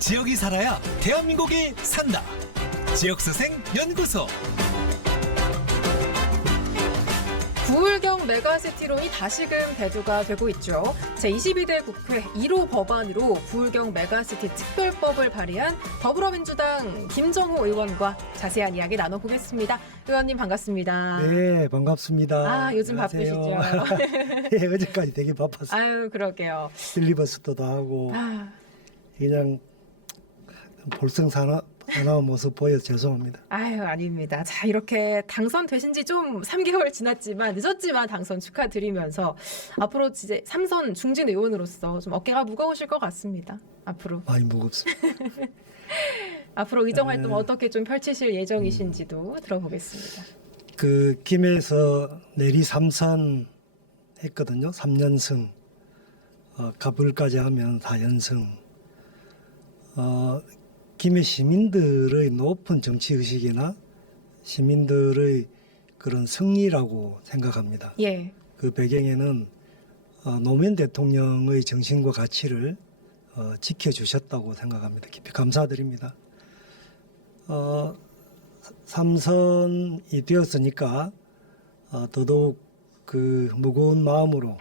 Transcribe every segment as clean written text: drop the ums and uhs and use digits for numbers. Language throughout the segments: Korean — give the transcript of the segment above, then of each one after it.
지역이 살아야 대한민국이 산다. 지역수생 연구소. 부울경 메가시티론이 다시금 대두가 되고 있죠. 제22대 국회 1호 법안으로 부울경 메가시티 특별법을 발의한 더불어민주당 김정호 의원과 자세한 이야기 나눠보겠습니다. 의원님 반갑습니다. 네, 반갑습니다. 요즘 안녕하세요. 바쁘시죠? 네, 어제까지 되게 바빴어요. 아유, 그러게요. 필리버스터도 하고 그냥 볼썽사나운 모습 보여서 죄송합니다. 아유, 아닙니다. 자, 이렇게 당선되신 지 좀 3개월 지났지만 늦었지만 당선 축하드리면서 앞으로 이제 3선 중진 의원으로서 좀 어깨가 무거우실 것 같습니다. 앞으로 많이 무겁습니다. 앞으로 의정 활동 어떻게 좀 펼치실 예정이신지도 들어보겠습니다. 그 김해에서 내리 3선 했거든요. 3연승. 갑을까지 하면 4연승. 김해 시민들의 높은 정치 의식이나 시민들의 그런 승리라고 생각합니다. 예. 그 배경에는 노무현 대통령의 정신과 가치를 지켜주셨다고 생각합니다. 깊이 감사드립니다. 3선이 되었으니까 더더욱 그 무거운 마음으로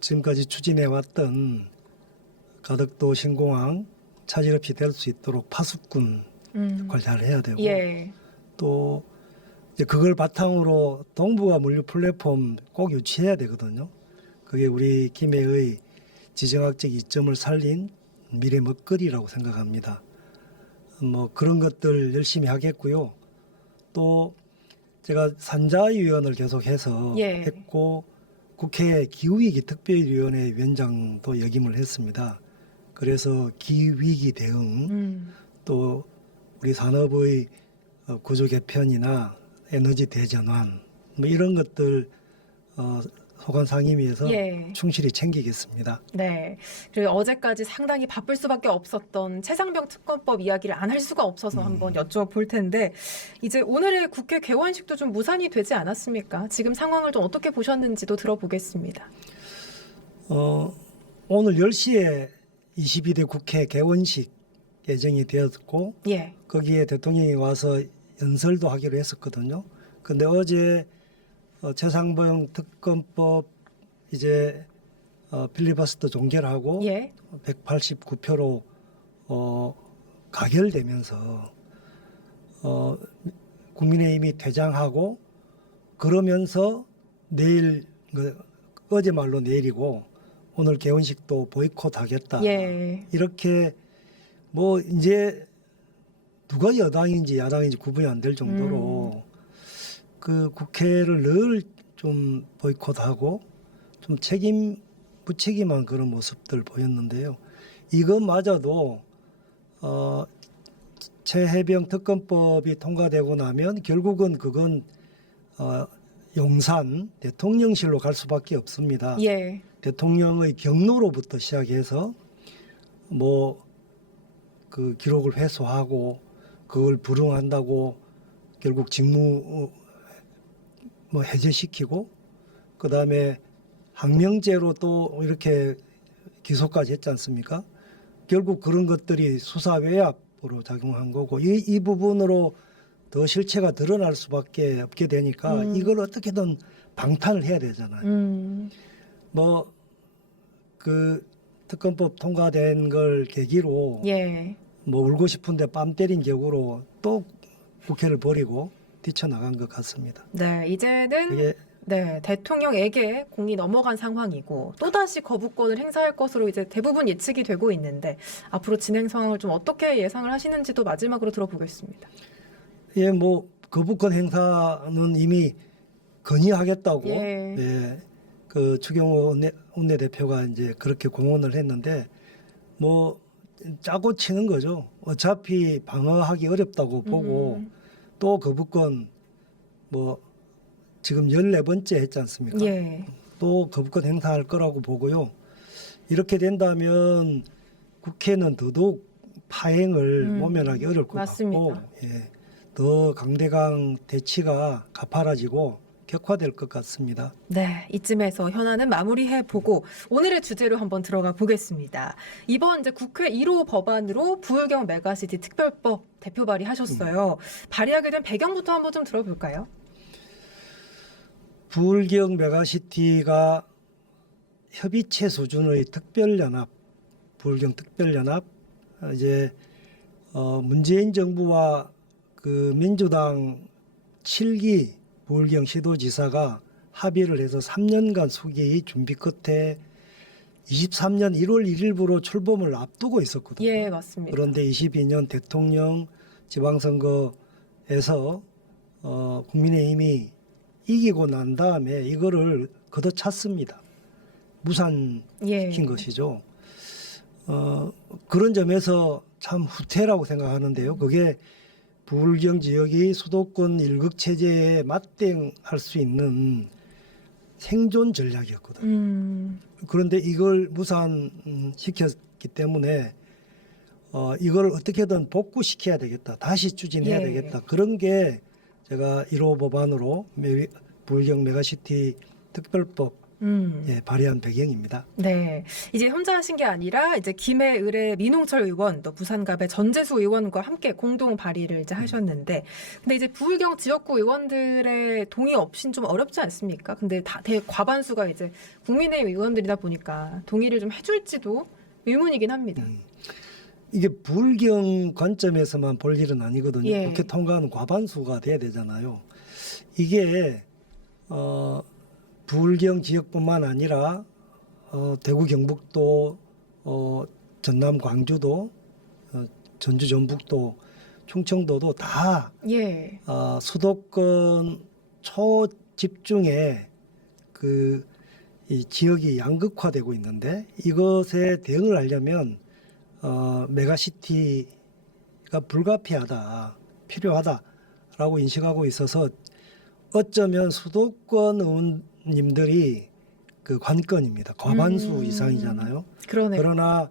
지금까지 추진해왔던 가덕도 신공항 차질 없이 될 수 있도록 파수꾼 역할 잘 해야 되고 예. 또 이제 그걸 바탕으로 동부가 물류 플랫폼 꼭 유치해야 되거든요. 그게 우리 김해의 지정학적 이점을 살린 미래 먹거리라고 생각합니다. 뭐 그런 것들 열심히 하겠고요. 또 제가 산자위원을 계속해서 예. 했고 국회 기후위기 특별위원회 위원장도 역임을 했습니다. 그래서 기후위기 대응 또 우리 산업의 구조 개편이나 에너지 대전환 뭐 이런 것들 소관 상임위에서 예. 충실히 챙기겠습니다. 네. 그리고 어제까지 상당히 바쁠 수밖에 없었던 최상병 특검법 이야기를 안 할 수가 없어서 한번 여쭤볼 텐데 이제 오늘의 국회 개원식도 좀 무산이 되지 않았습니까? 지금 상황을 좀 어떻게 보셨는지도 들어보겠습니다. 오늘 10시에 22대 국회 개원식 예정이 되었고 예. 거기에 대통령이 와서 연설도 하기로 했었거든요. 근데 어제 최상병 특검법 이제 필리버스터 종결하고 예. 189표로 가결되면서 국민의힘이 퇴장하고 그러면서 내일 어제 말로 내일이고 오늘 개원식도 보이콧하겠다. 예. 이렇게 뭐 이제 누가 여당인지 야당인지 구분이 안 될 정도로 그 국회를 늘 좀 보이콧하고 좀 무책임한 그런 모습들 보였는데요. 이것마저도 최해병 특검법이 통과되고 나면 결국은 그건 용산 대통령실로 갈 수밖에 없습니다. 예. 대통령의 경로로부터 시작해서 뭐 그 기록을 회수하고 그걸 불응한다고 결국 직무 뭐 해제시키고 그다음에 항명죄로 또 이렇게 기소까지 했지 않습니까? 결국 그런 것들이 수사 외압으로 작용한 거고 이 부분으로 더 실체가 드러날 수밖에 없게 되니까 이걸 어떻게든 방탄을 해야 되잖아요. 뭐 그 특검법 통과된 걸 계기로 예. 뭐 울고 싶은데 뺨 때린 격으로 또 국회를 버리고 뛰쳐나간 것 같습니다. 네, 이제는 이게 네, 대통령에게 공이 넘어간 상황이고 또다시 거부권을 행사할 것으로 이제 대부분 예측이 되고 있는데 앞으로 진행 상황을 좀 어떻게 예상을 하시는지도 마지막으로 들어보겠습니다. 예, 뭐 거부권 행사는 이미 건의하겠다고 예. 그 추경호 원내대표가 이제 그렇게 공언을 했는데 뭐 짜고 치는 거죠. 어차피 방어하기 어렵다고 보고 또 거부권 뭐 지금 14번째 했지 않습니까? 예. 또 거부권 행사할 거라고 보고요. 이렇게 된다면 국회는 더더욱 파행을 모면하기 어려울 것 맞습니다. 같고 더 강대강 대치가 가파라지고 격화될 것 같습니다. 네, 이쯤에서 현안은 마무리해보고 오늘의 주제로 한번 들어가 보겠습니다. 이번 이제 국회 1호 법안으로 부울경 메가시티 특별법 대표 발의하셨어요. 발의하게 된 배경부터 한번 좀 들어볼까요? 부울경 메가시티가 협의체 수준의 특별연합, 부울경 특별연합, 이제 문재인 정부와 그 민주당 7기 부울경 시도지사가 합의를 해서 3년간 수기 준비 끝에 23년 1월 1일부로 출범을 앞두고 있었거든요. 예, 맞습니다. 그런데 22년 대통령 지방선거에서 국민의힘이 이기고 난 다음에 이거를 걷어찼습니다. 무산시킨 예. 것이죠. 그런 점에서 참 후퇴라고 생각하는데요. 그게 부울경 지역이 수도권 일극 체제에 맞대응할 수 있는 생존 전략이었거든요. 그런데 이걸 무산시켰기 때문에 이걸 어떻게든 복구시켜야 되겠다. 다시 추진해야 예. 되겠다. 그런 게 제가 1호 법안으로 부울경 메가시티 특별법 발의한 배경입니다. 네, 이제 혼자 하신 게 아니라 이제 김해을의 민홍철 의원, 또 부산갑의 전재수 의원과 함께 공동 발의를 이제 하셨는데, 근데 이제 부울경 지역구 의원들의 동의 없이는 좀 어렵지 않습니까? 근데 과반수가 이제 국민의힘 의원들이다 보니까 동의를 좀 해줄지도 의문이긴 합니다. 이게 부울경 관점에서만 볼 일은 아니거든요. 예. 국회 통과는 과반수가 돼야 되잖아요. 이게 부울경 지역뿐만 아니라 대구 경북도, 전남 광주도, 전주 전북도, 충청도도 다 예, 수도권 초집중에 이 지역이 양극화되고 있는데 이것에 대응을 하려면 메가시티가 불가피하다, 필요하다라고 인식하고 있어서 어쩌면 수도권 의원님들이 그 관건입니다. 과반수 이상이잖아요. 그러네요. 그러나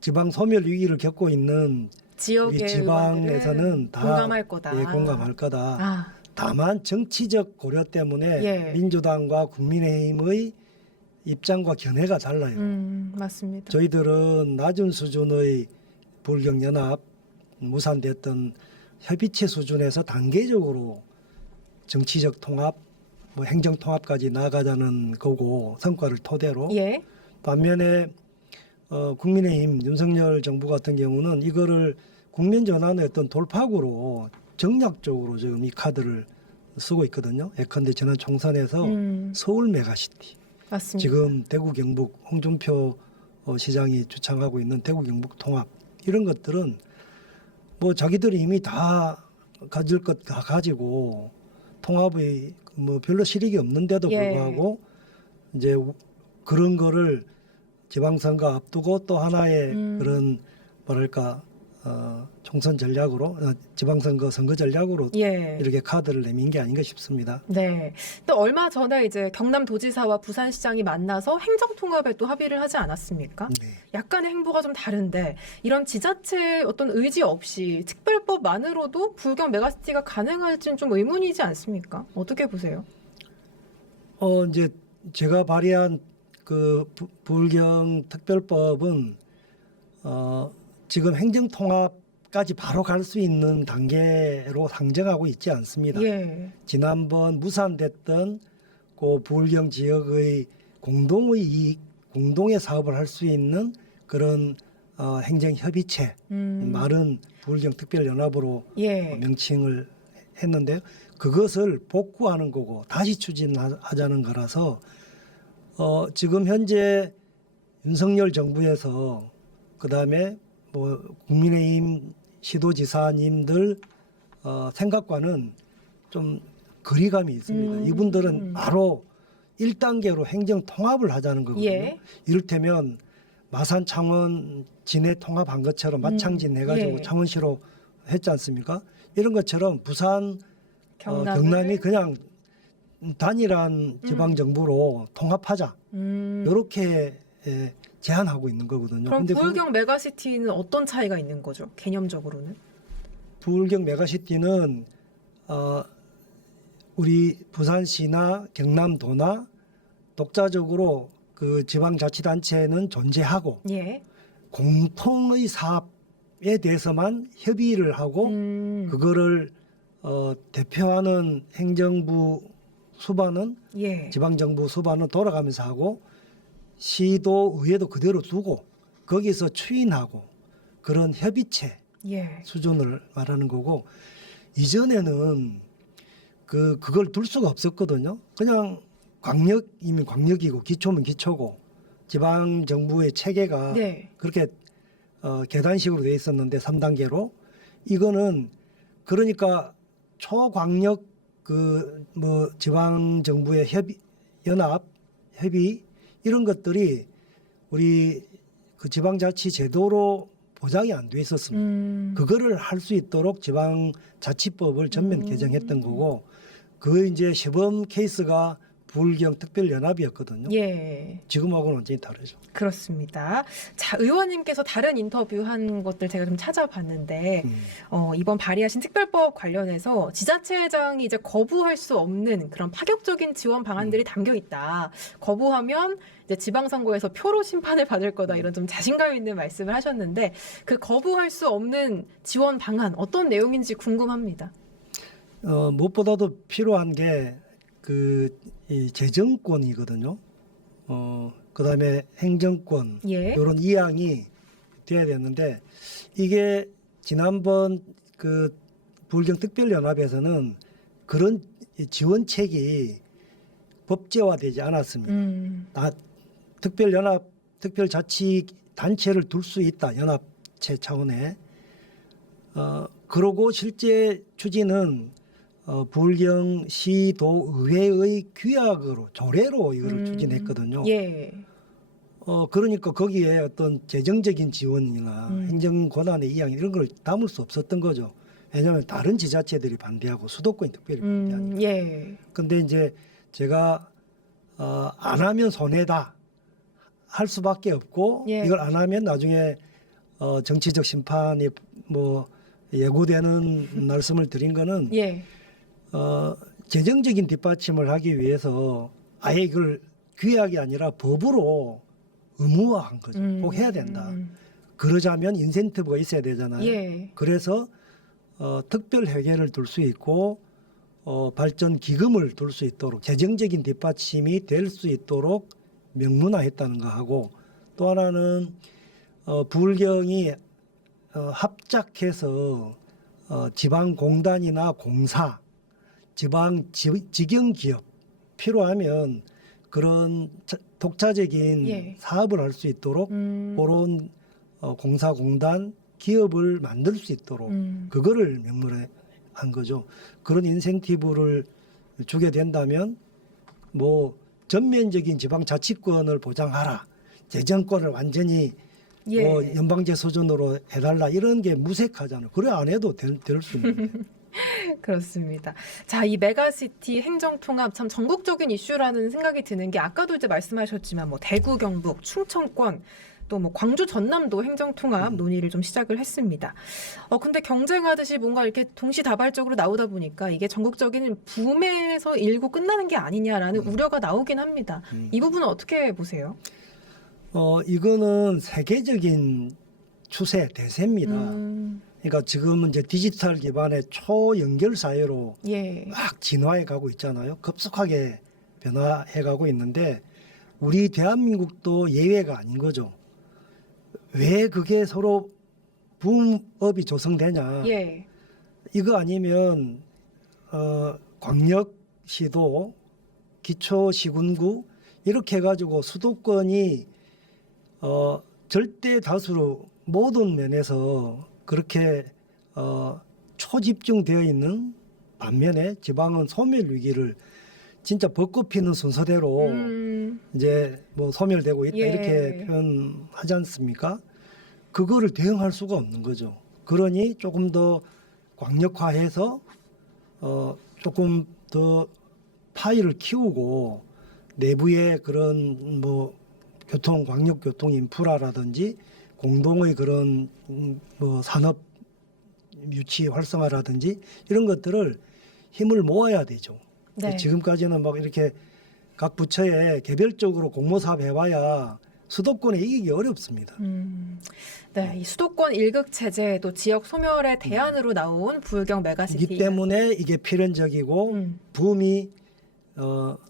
지방 소멸 위기를 겪고 있는 지역의 우리 지방에서는 의원들은 다 공감할 거다. 공감할 거다. 아, 다만 정치적 고려 때문에 예. 민주당과 국민의힘의 입장과 견해가 달라요. 맞습니다. 저희들은 낮은 수준의 부울경연합 무산됐던 협의체 수준에서 단계적으로 정치적 통합, 뭐 행정 통합까지 나아가자는 거고 성과를 토대로. 예, 반면에 국민의힘 윤석열 정부 같은 경우는 이거를 국면 전환의 어떤 돌파구로 정략적으로 지금 이 카드를 쓰고 있거든요. 예컨대 지난 총선에서 서울 메가시티, 맞습니다. 지금 대구 경북 홍준표 시장이 주창하고 있는 대구 경북 통합, 이런 것들은 뭐 자기들이 이미 다 가질 것 다 가지고 통합의 뭐 별로 실익이 없는데도 예. 불구하고 이제 그런 거를 지방선거 앞두고 또 하나의 그런 뭐랄까 총선 전략으로 지방선거 선거 전략으로 예. 이렇게 카드를 내민 게 아닌가 싶습니다. 네. 또 얼마 전에 이제 경남도지사와 부산시장이 만나서 행정통합에 또 합의를 하지 않았습니까? 네. 약간의 행보가 좀 다른데 이런 지자체의 어떤 의지 없이 특별법만으로도 부울경 메가시티가 가능할지는 좀 의문이지 않습니까? 어떻게 보세요? 이제 제가 발의한 그 부울경 특별법은 지금 행정통합까지 바로 갈 수 있는 단계로 상정하고 있지 않습니다. 예. 지난번 무산됐던 그 부울경 지역의 공동의 이익, 공동의 사업을 할 수 있는 그런 행정협의체, 말은 부울경 특별연합으로 예. 명칭을 했는데요. 그것을 복구하는 거고 다시 추진하자는 거라서 지금 현재 윤석열 정부에서 그다음에 뭐 국민의힘 시도지사님들 생각과는 좀 거리감이 있습니다. 이분들은 바로 1단계로 행정 통합을 하자는 거거든요. 예. 이를테면 마산 창원 진해 통합한 것처럼 마창진 해가지고 예. 창원시로 했지 않습니까? 이런 것처럼 부산 경남을? 경남이 그냥 단일한 지방 정부로 통합하자. 이렇게 제안하고 있는 거거든요. 그럼 근데 부울경 메가시티는 어떤 차이가 있는 거죠? 개념적으로는? 부울경 메가시티는 우리 부산시나 경남도나 독자적으로 그 지방자치단체는 존재하고 예. 공통의 사업에 대해서만 협의를 하고 그거를 대표하는 행정부 수반은 예. 지방정부 수반은 돌아가면서 하고 시도 의회도 그대로 두고 거기서 추인하고 그런 협의체 예. 수준을 말하는 거고 이전에는 그걸 둘 수가 없었거든요. 그냥 광역이면 광역이고 기초면 기초고 지방 정부의 체계가 네. 그렇게 계단식으로 돼 있었는데 3단계로 이거는 그러니까 초광역 그 뭐 지방 정부의 연합 협의 이런 것들이 우리 그 지방자치 제도로 보장이 안 돼 있었습니다. 그거를 할 수 있도록 지방자치법을 전면 개정했던 거고 그 이제 시범 케이스가 부울경 특별연합이었거든요. 예. 지금하고는 완전히 다르죠. 그렇습니다. 자, 의원님께서 다른 인터뷰한 것들 제가 좀 찾아봤는데 이번 발의하신 특별법 관련해서 지자체장이 이제 거부할 수 없는 그런 파격적인 지원 방안들이 담겨 있다. 거부하면 이제 지방선거에서 표로 심판을 받을 거다 이런 좀 자신감 있는 말씀을 하셨는데 그 거부할 수 없는 지원 방안 어떤 내용인지 궁금합니다. 무엇보다도 필요한 게 이 재정권이거든요. 그다음에 행정권 예. 이런 이양이 돼야 되는데 이게 지난번 그 부울경 특별연합에서는 그런 지원책이 법제화되지 않았습니다. 특별연합 특별자치단체를 둘 수 있다 연합체 차원에 그러고 실제 추진은 부울경 시도의회의 규약으로 조례로 이거를 추진했거든요. 예. 그러니까 거기에 어떤 재정적인 지원이나 행정 권한의 이양 이런 걸 담을 수 없었던 거죠. 왜냐하면 다른 지자체들이 반대하고 수도권이 특별히 반대하니까. 예. 근데 이제 제가 안 하면 손해다 할 수밖에 없고 예. 이걸 안 하면 나중에 정치적 심판이 뭐 예고되는 말씀을 드린 거는 예. 재정적인 뒷받침을 하기 위해서 아예 이걸 규약이 아니라 법으로 의무화한 거죠. 꼭 해야 된다. 그러자면 인센티브가 있어야 되잖아요. 예. 그래서 특별 회계를 둘 수 있고 발전 기금을 둘 수 있도록 재정적인 뒷받침이 될 수 있도록 명문화했다는 거 하고 또 하나는 부울경이 합작해서 지방공단이나 공사 지방 직영기업 필요하면 그런 독자적인 예. 사업을 할 수 있도록 그런 공사공단 기업을 만들 수 있도록 그거를 명문화한 거죠. 그런 인센티브를 주게 된다면 뭐 전면적인 지방자치권을 보장하라. 재정권을 완전히 예. 연방제 수준으로 해달라 이런 게 무색하잖아요. 그래 안 해도 될 수 있는데. 그렇습니다. 자, 이 메가시티 행정통합 참 전국적인 이슈라는 생각이 드는 게 아까도 이제 말씀하셨지만 뭐 대구, 경북, 충청권 또 뭐 광주, 전남도 행정통합 논의를 좀 시작을 했습니다. 근데 경쟁하듯이 뭔가 이렇게 동시다발적으로 나오다 보니까 이게 전국적인 붐에서 일고 끝나는 게 아니냐라는 우려가 나오긴 합니다. 이 부분은 어떻게 보세요? 이거는 세계적인 추세, 대세입니다. 그러니까 지금은 이제 디지털 기반의 초연결 사회로 예. 막 진화해 가고 있잖아요. 급속하게 변화해 가고 있는데 우리 대한민국도 예외가 아닌 거죠. 왜 그게 서로 붐업이 조성되냐. 예. 이거 아니면 광역시도, 기초시군구 이렇게 해가지고 수도권이 절대 다수로 모든 면에서 그렇게 초집중되어 있는 반면에 지방은 소멸 위기를 진짜 벚꽃 피는 순서대로 이제 뭐 소멸되고 있다 예. 이렇게 표현하지 않습니까? 그거를 대응할 수가 없는 거죠. 그러니 조금 더 광역화해서 조금 더 파이를 키우고 내부의 그런 뭐 광역교통 인프라라든지 공동의 그런 뭐 산업 유치 활성화라든지 이런 것들을 힘을 모아야 되죠. 네. 지금까지는 막 이렇게 각 부처에 개별적으로 공모 사업 해봐야 수도권에 이기기 어렵습니다. 네, 이 수도권 1극 체제 또 지역 소멸의 대안으로 나온 부울경 메가시티 이기 때문에 이게 필연적이고 붐이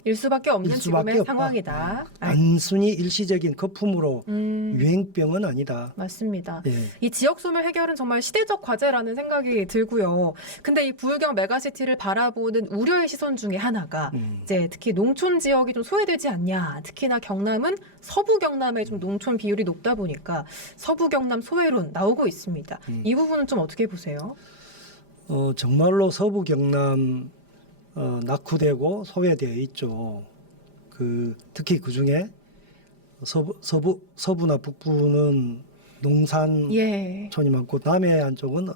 일 수밖에 없는 일 수밖에 지금의 없다. 상황이다. 단순히 일시적인 거품으로 음, 유행병은 아니다. 맞습니다. 예. 이 지역 소멸 해결은 정말 시대적 과제라는 생각이 들고요. 근데 이 부울경 메가시티를 바라보는 우려의 시선 중에 하나가 이제 특히 농촌 지역이 좀 소외되지 않냐. 특히나 경남은 서부 경남의 좀 농촌 비율이 높다 보니까 서부 경남 소외론 나오고 있습니다. 이 부분은 좀 어떻게 보세요? 정말로 서부 경남 낙후되고 소외되어 있죠. 특히 그 중에 서부나 북부는 농산촌이 예, 많고 남해안 쪽은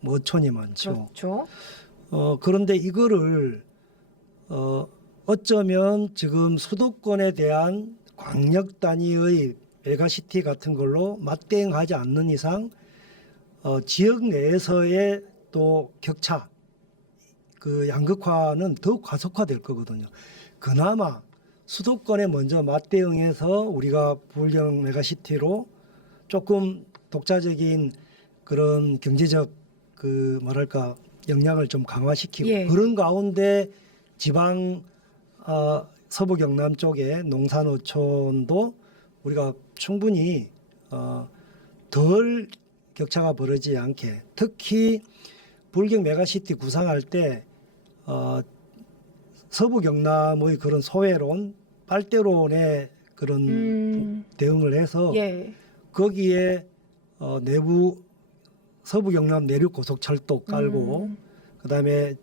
뭐 어촌이 많죠. 그렇죠. 그런데 이거를 어쩌면 지금 수도권에 대한 광역 단위의 메가시티 같은 걸로 맞대응하지 않는 이상 지역 내에서의 또 격차, 그 양극화는 더욱 가속화될 거거든요. 그나마 수도권에 먼저 맞대응해서 우리가 부울경 메가시티로 조금 독자적인 그런 경제적 역량을 좀 강화시키고 예. 그런 가운데 지방 서부 경남 쪽에 농산어촌도 우리가 충분히 덜 격차가 벌어지지 않게 특히 부울경 메가시티 구상할 때 서부 경남의 그런 소외론, 빨대론의 그런 대응을 해서 예. 거기에 내부 서부 경남 내륙 고속철도 깔고 그다음에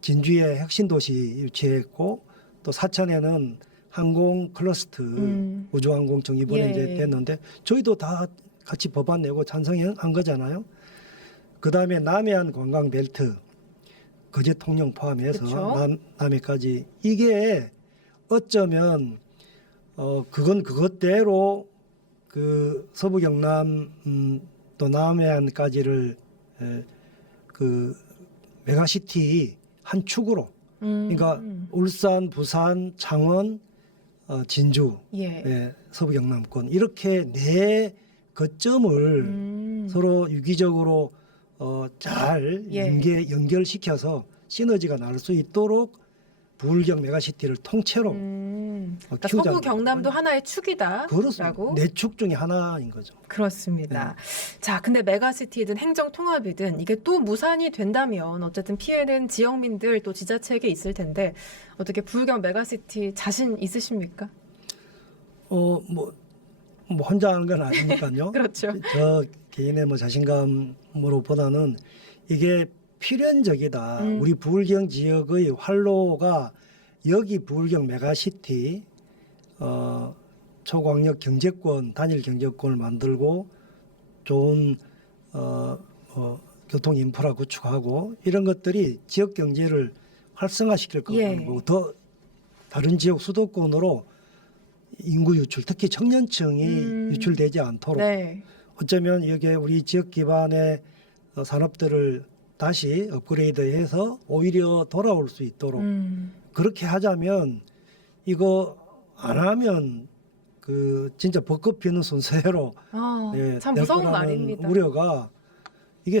진주에 혁신도시 유치했고 또 사천에는 항공 클러스터 우주항공청 이번에 예. 이제 됐는데 저희도 다 같이 법안 내고 찬성한 거잖아요. 그다음에 남해안 관광벨트 거제 통영 포함해서 그쵸. 남해까지 이게 어쩌면 그건 그것대로 그 서부 경남 또 남해안까지를 그 메가시티 한 축으로 그러니까 울산, 부산, 창원, 진주, 예. 서부 경남권 이렇게 네 거점을 서로 유기적으로 잘 예. 연결시켜서 시너지가 날 수 있도록 부울경 메가시티를 통째로 그러니까 키우자. 서부 경남도 하나의 축이다라고. 그렇습니다. 네 축 중에 하나인 거죠. 그렇습니다. 자, 근데 메가시티든 행정통합이든 이게 또 무산이 된다면 어쨌든 피해는 지역민들 또 지자체에게 있을 텐데 어떻게 부울경 메가시티 자신 있으십니까? 뭐 혼자 하는 건 아니니까요. 그렇죠. 저 개인의 뭐 자신감으로보다는 이게 필연적이다. 우리 부울경 지역의 활로가 여기 부울경 메가시티 초광역 경제권, 단일 경제권을 만들고 좋은 교통 인프라 구축하고 이런 것들이 지역 경제를 활성화시킬 거고 더 다른 지역 수도권으로 인구 유출, 특히 청년층이 유출되지 않도록 네. 어쩌면 이게 우리 지역 기반의 산업들을 다시 업그레이드해서 오히려 돌아올 수 있도록 그렇게 하자면 이거 안 하면 그 진짜 벚꽃 피는 순서대로 참 될 무서운 거라는 말입니다. 우려가 이게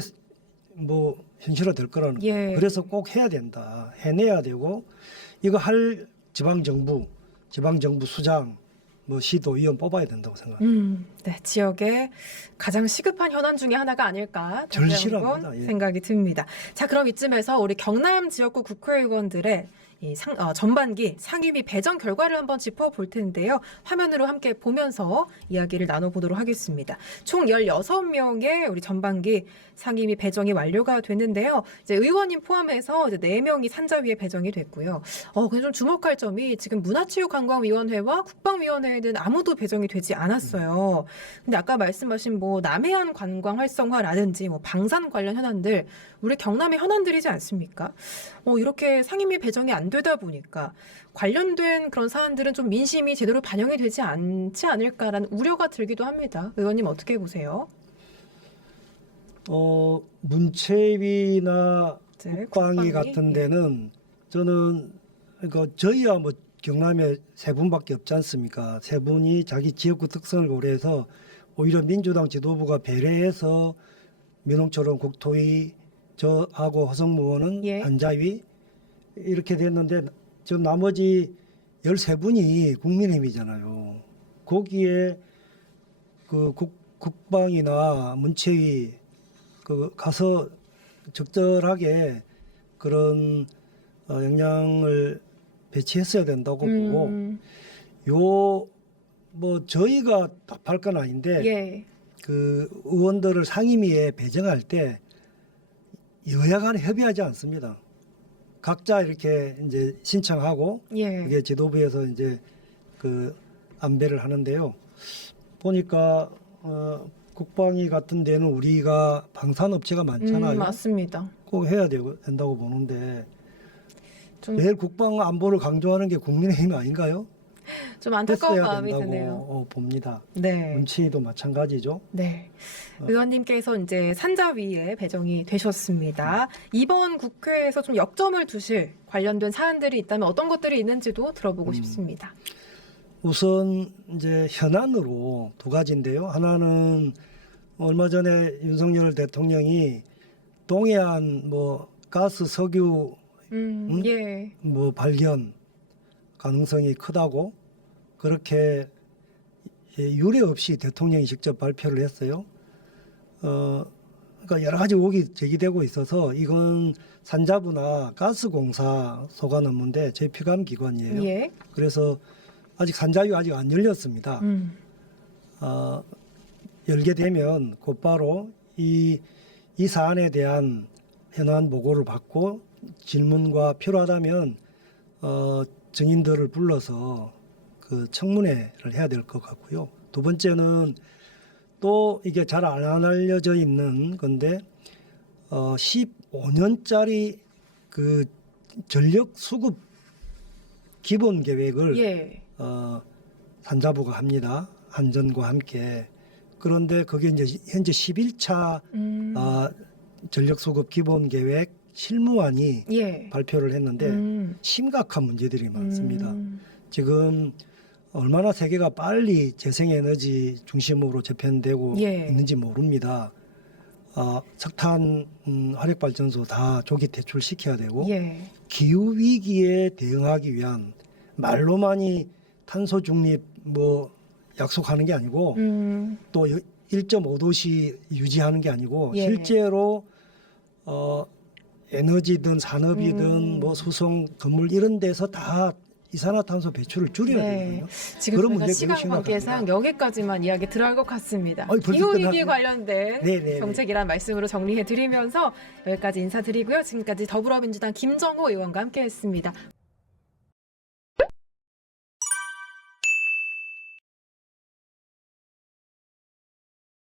뭐 현실화 될 거라는 예. 그래서 꼭 해야 된다. 해내야 되고 이거 할 지방 정부 수장 뭐 시도의원 뽑아야 된다고 생각합니다. 네, 지역의 가장 시급한 현안 중에 하나가 아닐까 다시 절실합니다. 한번 예. 생각이 듭니다. 자, 그럼 이쯤에서 우리 경남 지역구 국회의원들의 이 전반기 상임위 배정 결과를 한번 짚어볼 텐데요. 화면으로 함께 보면서 이야기를 나눠보도록 하겠습니다. 총 16명의 우리 전반기 상임위 배정이 완료가 됐는데요. 이제 의원님 포함해서 이제 4명이 산자위에 배정이 됐고요. 근데 좀 주목할 점이 지금 문화체육관광위원회와 국방위원회에는 아무도 배정이 되지 않았어요. 근데 아까 말씀하신 뭐 남해안 관광 활성화라든지 뭐 방산 관련 현안들 우리 경남의 현안들이지 않습니까? 이렇게 상임위 배정이 안 되다 보니까 관련된 그런 사안들은 좀 민심이 제대로 반영이 되지 않지 않을까라는 우려가 들기도 합니다. 의원님 어떻게 보세요? 문체위나 네, 국방위 국방위? 같은 데는 저는 그러니까 저희야 뭐 경남에 세 분밖에 없지 않습니까? 세 분이 자기 지역구 특성을 고려해서 오히려 민주당 지도부가 배려해서 민홍철은 국토위, 저하고 허성무 의원은 예. 안자위 이렇게 됐는데 저 나머지 13분이 국민의힘이잖아요. 거기에 그 국방이나 문체위 그 가서 적절하게 그런 역량을 배치했어야 된다고 보고 요 뭐 저희가 답할 건 아닌데 예. 그 의원들을 상임위에 배정할 때 여야 간에 협의하지 않습니다. 각자 이렇게 이제 신청하고 예. 그게 지도부에서 이제 그 안배를 하는데요. 보니까 국방위 같은 데는 우리가 방산업체가 많잖아요. 맞습니다. 꼭 해야 된다고 보는데 좀, 매일 국방 안보를 강조하는 게 국민의힘 아닌가요? 좀 안타까운 했어야 마음이 된다고 드네요. 봅니다. 네. 문치도 마찬가지죠. 네. 의원님께서 이제 산자위에 배정이 되셨습니다. 이번 국회에서 좀 역점을 두실 관련된 사안들이 있다면 어떤 것들이 있는지도 들어보고 싶습니다. 우선 이제 현안으로 두 가지인데요. 하나는 얼마 전에 윤석열 대통령이 동해안 뭐 가스 석유 예. 뭐 발견 가능성이 크다고 그렇게 유례 없이 대통령이 직접 발표를 했어요. 그러니까 여러 가지 의혹이 제기되고 있어서 이건 산자부나 가스공사 소관 업무인데 제 피감 기관이에요. 예. 그래서 아직 산자위 아직 안 열렸습니다. 열게 되면 곧바로 이 사안에 대한 현안 보고를 받고 질문과 필요하다면 증인들을 불러서 그 청문회를 해야 될 것 같고요. 두 번째는 또 이게 잘 안 알려져 있는 건데 15년짜리 그 전력 수급 기본 계획을 예. 산자부가 합니다. 안전과 함께. 그런데 그게 이제 현재 11차 전력 수급 기본 계획 실무안이 예. 발표를 했는데 심각한 문제들이 많습니다. 지금 얼마나 세계가 빨리 재생에너지 중심으로 재편되고 예. 있는지 모릅니다. 석탄 화력발전소 다 조기 퇴출시켜야 되고 예. 기후 위기에 대응하기 위한 말로만이 탄소 중립 뭐 약속하는 게 아니고 또 1.5도씨 유지하는 게 아니고 예. 실제로 에너지든 산업이든 뭐 수송 건물 이런 데서 다 이산화탄소 배출을 줄여야 네. 되거든요. 지금 그런 저희가 문제가 시간 굉장히 관계상 심각합니다. 여기까지만 이야기 들어갈 것 같습니다. 벌써 기후위기 끝났- 관련된 네네네. 정책이란 말씀으로 정리해드리면서 여기까지 인사드리고요. 지금까지 더불어민주당 김정호 의원과 함께했습니다.